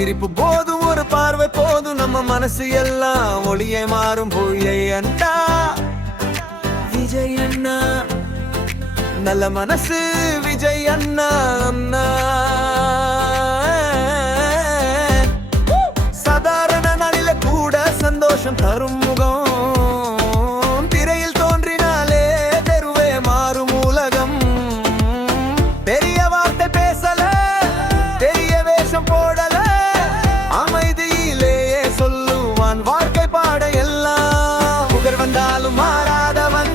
சிரிப்பு போதும் ஒரு பார்வை போதும் நம்ம மனசு எல்லாம் ஒளியை மாறும் பொய்யை அண்ணா விஜய் அண்ணா நல்ல மனசு விஜய் அண்ணா அண்ணா சாதாரண நாளில கூட சந்தோஷம் தரும் முகம் திரையில் தோன்றினாலே தெருவே மாறும் உலகம் பெரிய வார்த்தை பேசல பெரிய வேஷம் போடல அமைதியிலேயே சொல்லுவான் வாழ்க்கை பாட எல்லாம் புகழ் வந்தாலும் மாறாதவன்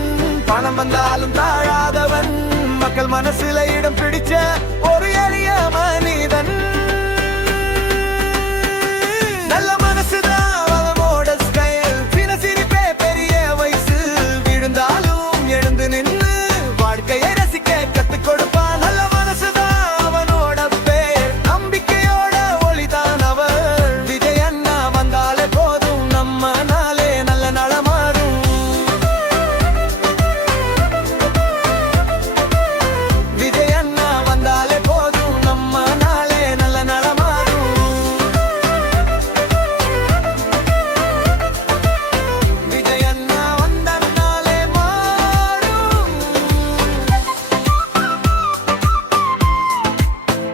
பணம் வந்தாலும் தாழாதவன் மக்கள் மனசுல இடம் பிடிச்ச ஒரு எளிய மனிதன் நல்ல மனசுதான் அவனோட ஸ்டைல் சின்ன சிரிப்பே பெரிய வயசு விழுந்தாலும் எழுந்து நின்று வாழ்க்கையை ரசிக்க கத்துக் கொடுப்பான் நல்ல மனசுதான் அவனோட பேர் நம்பிக்கையோட ஒளிதான் அவர் விஜய் அண்ணா வந்தாலே போதும் நம்ம நாளே நல்ல நலமாறும் விஜய் அண்ணா வந்தாலே போதும் நம்ம நாளே நல்ல நலமாறும் விஜய் அண்ணா வந்தாலே மாறும்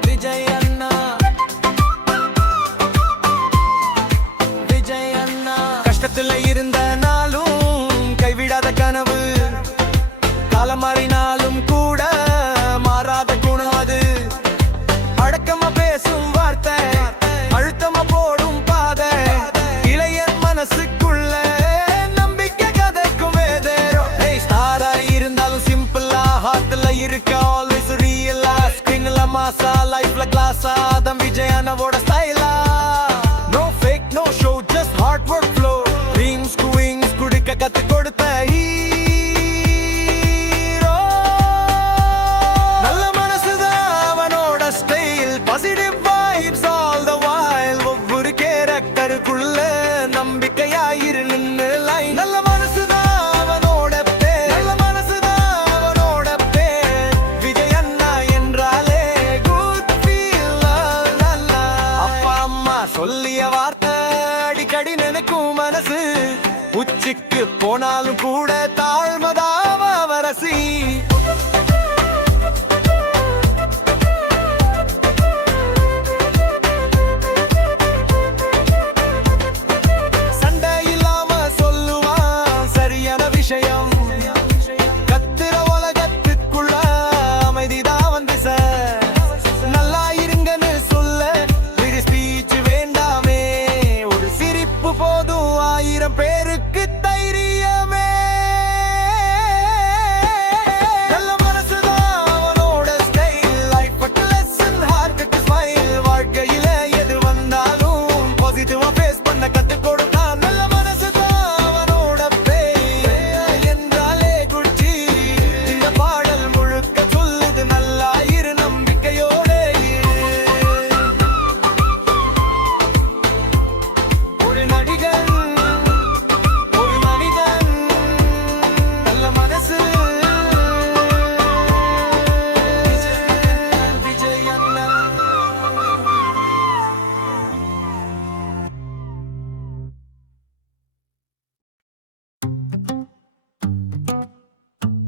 விஜய் அண்ணா விஜய் அண்ணா கஷ்டத்துல இருந்த நாளும் கைவிடாத கனவு காலம் மாறினாலும் கூட மாறாத குணம் அது அடக்கமா பேசும் வார்த்தை அழுத்தமா போடும் பாதை இளையன் மனசுக்குள்ள நம்பிக்கை கதைக்கும் வேதேரோ ஸ்டாரா இருந்தாலும் சிம்பிளா ஹார்ட்ல இருக்க ஆல்வேஸ் ரியலா ஸ்கிரீன்ல மாசா லைஃப்ல கிளாஸா தம் விஜய் அண்ணாவோட ஸ்டைலா no fake no show just hard work flow dreams to wings குடிக்க கத்து கொடுத்த ஹீரோ நல்ல மனசுதான் அவனோட style positive vibes all the while ஒவ்வொரு கேரக்டருக்குள்ள நம்பிக்கையாயிரு நின்னு லைன் நல்ல மனசுதான் அவனோட பேர் நல்ல மனசுதான் அவனோட பேர் விஜய் அண்ணா என்றாலே குட் ஃபீல் நல்லா அப்பா அம்மா சொல்லிய வார்த்தை அடிக்கடி நினைக்கும் மனசு உச்சிக்கு போனாலும் கூட தாழ்மதாவ வரசி சண்டை இல்லாம சொல்லுவான் சரியான விஷயம் கத்துற உலகத்துக்குள்ள அமைதிதான் வந்து சார் நல்லா இருங்கன்னு சொல்ல ஒரு ஸ்பீச் வேண்டாமே ஒரு சிரிப்பு போதும் 1000 பேருக்கு தைரியமே நல்ல மனசுதான் அவனோட style life but lesson heart to smile வாழ்க்கையில எது வந்தாலும் பாசிட்டிவா ஃபேஸ் பண்ண கத்து கொடுத்தான் நல்ல மனசுதான் அவனோட பேர் என்றாலே குச்சி இந்த பாடல் முழுக்க சொல்லுது நல்லா இரு நம்பிக்கையோட இரு ஒரு நடிகன் ஒரு மனிதன் நல்ல மனசு விஜய் அண்ணா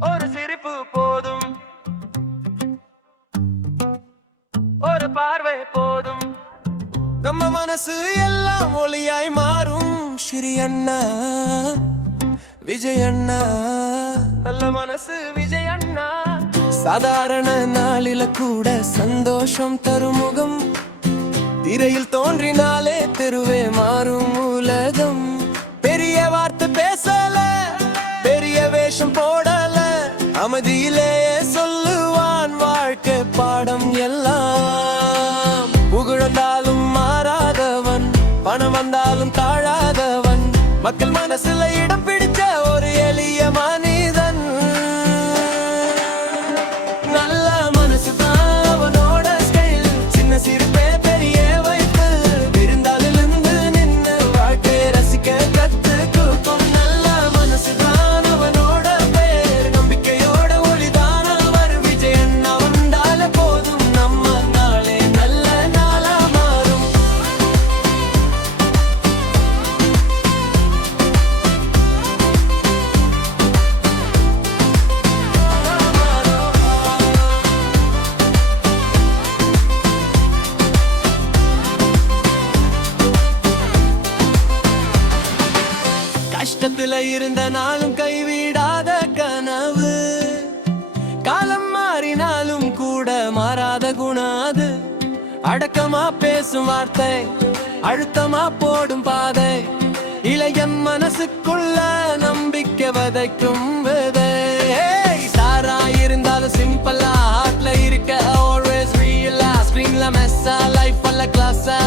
ஒரு சிரிப்பு போதும் ஒரு பார்வை போதும் நம்ம மனசு எல்லாம் ஒளியாய் மாறும் ஸ்ரீ அண்ணா விஜய் அண்ணா நல்ல மனசு விஜய் அண்ணா சாதாரண நாளில கூட சந்தோஷம் தரும் முகம் திரையில் தோன்றினாலே தெருவே மாறும் உலகம் பெரிய வார்த்தை பேசல பெரிய வேஷம் போடல அமைதியிலேயே சொல்லுவான் வாழ்க்கை பாடம் எல்லாம் புகழந்தாலும் மாறாதவன் பணம் வந்தாலும் தாழாதவன் மக்கள் மனசுல இடம் பிடிச்ச ஒரு எளிய மனிதன் நல்ல மனசுதான் அவனோட ஸ்டைல் சின்ன சிரிப்பே பெரிய வைத்து விருந்தாளிலிருந்து நின்று வாழ்க்கை ரசிக்க கத்து கொடுக்கும் நல்ல மனசுதான் அவனோட பேர் நம்பிக்கையோட ஒளிதான் அவர் விஜய் அண்ணா வந்தாலே போதும் நம்ம நாளே நல்ல நாளா மாறும் கஷ்டத்துல இருந்த நாளும் கைவிடாத கனவு, காலம் மாறினாலும் கூட மாறாத குணம் அது. அடக்கமா பேசும் வார்த்தை, அழுத்தமா போடும் பாதை, இளைய மனசுக்குள்ள நம்பிக்கை விதைக்கும் விதை. ஸ்டாரா இருந்தாலும் சிம்பிளா ஹார்ட்ல இருக்க, ஆல்வேஸ் ரியலா ஸ்கிரீன்ல மெஸ்ஸா லைஃப் அல்ல கிளாஸா.